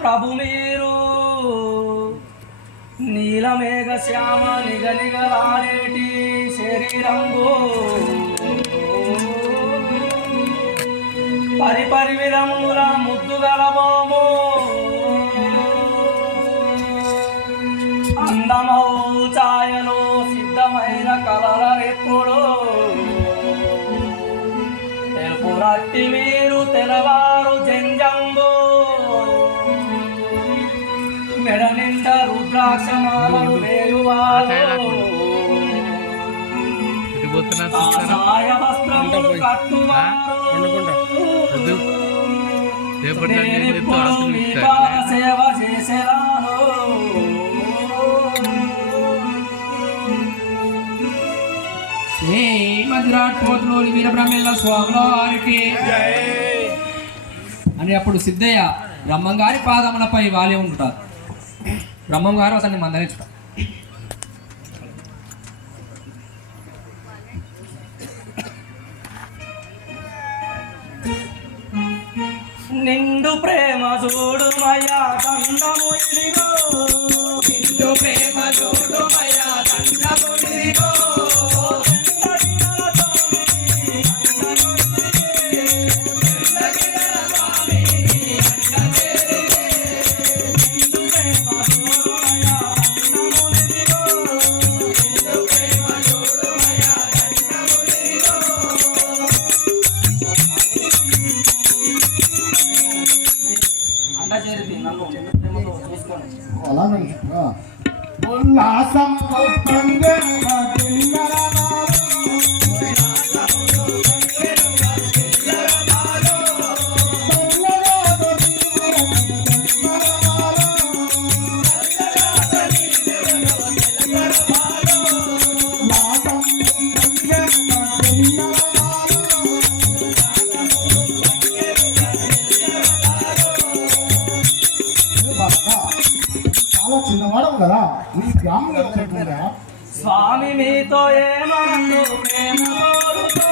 ప్రభు మీరు నీలమేఘ శ్యామ నిగనిగలాడేటి శరీరంబు పరిపరిమిరముల ముద్దు గలబోము అందమౌ ఛాయలో సిద్ధమైన కలల రెప్పుడు తెలుపు రట్టి మీరు తెలవారు జంజంబు మెడ నిండా రుద్రాక్షమాలను వేయువారు కాషాయ వస్త్రములు కట్టువారు నేనెప్పుడు మీ పాద సేవ చేసేరాను. మధురాట్ పోతులోని వీరబ్రహ్మేంద్ర స్వాముల వారికి అని అప్పుడు సిద్ధయ్య బ్రహ్మం గారి పాదములపై వాలే ఉంటారు. బ్రహ్మం గారు అతన్ని మందరించుతారు. నిండు ప్రేమ చూడు మయా దండము ఇదిగో నిండు ప్రేమ చూడు మయా దండము ఇదిగో ఉల్లాసం చిన్నవాడవు కదా నీ గ్రామం చెప్తుందా స్వామి మీతో ఏమందు ప్రేమ కోరుతో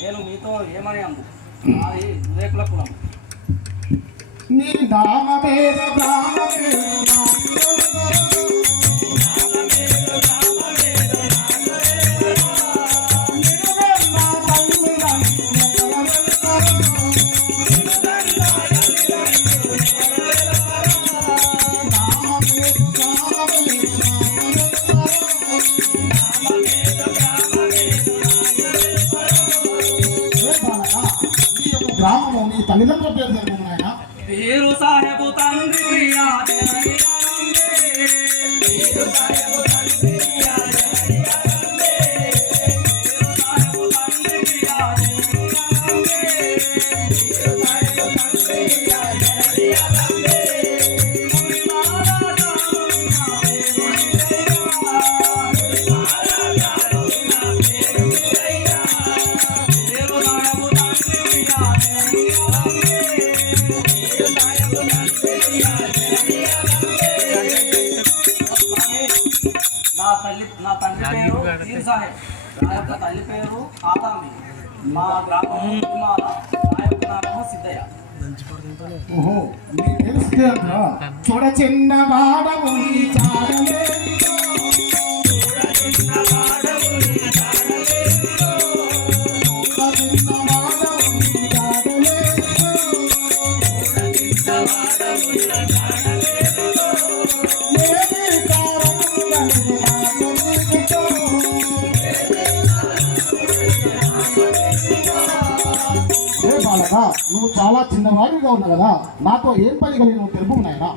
నేను మీతో ఏమని అందు నాది వివేకుల కులం. నీ నామదేవ బ్రాహ్మణుడు గ్రామము నీ తల్లిదండ్రుల పేరు జరుగుతున్నాయా? వీరు సాహెబు తండ్రి ప్రియా నా తండ్రి పేరు తీర్ సాహెబ్, నా యొక్క తల్లి పేరు ఆదామి, మా గ్రామం ఉద్మాల, నా యొక్క నామము సిద్ధయ్య. ఓహో నీ పేరు సిద్ధయ్య. చూడ చిన్నవాడవు నీ చాడలే నువ్వు చాలా చిన్నవాడిగా ఉన్నావు కదా, నాతో ఏం పని కలిగి నువ్వు తెలుపు నాయనా?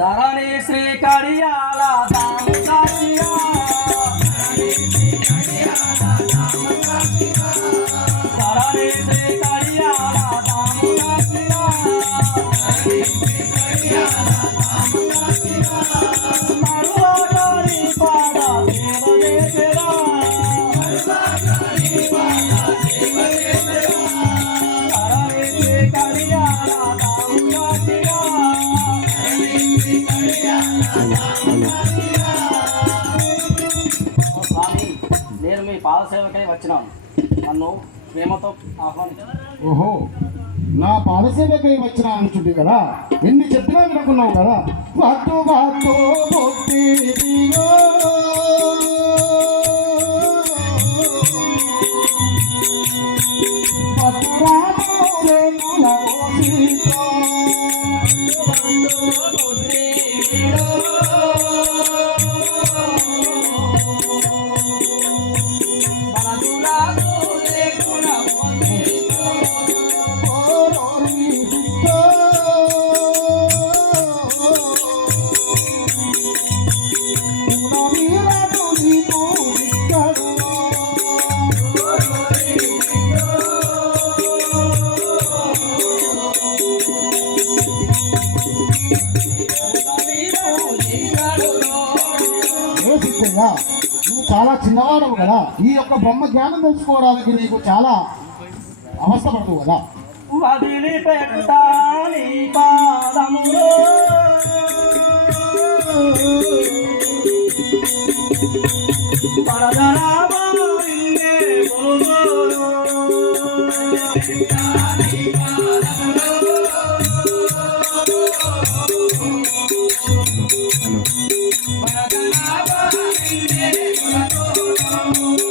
ధరణి శ్రీ కడియాల దాము సాక్షిగా ధరణి శ్రీ కడియాల దాము సాక్షిగా ఓ స్వామి, నేను మీ పాదసేవకై వచ్చినాను. నన్ను ప్రేమతో ఆహ్వానించాను. ఓహో, నా పాదసేవకై వచ్చిన అనుచుంటి కదా, ఎన్ని చెప్పినా వినకున్నావు కదా. వాతో వాతో బొట్టిదిగో, మధురాలో రేణుల ఓసితో, ఓరోరి సిద్ధో, ఉనమీరడు నీకు ఇక్కడు, ఏ సిద్ధయ్యా, నువ్వు చాలా చిన్నవాడవు కదా, ఈ యొక్క బ్రహ్మ జ్ఞానం తెలుసుకోవడానికి నీకు చాలా అవస్థపడతావు కదా. వదిలిపెట్టా నీ పాదములో, పరదరామా నిన్నే కొలువు.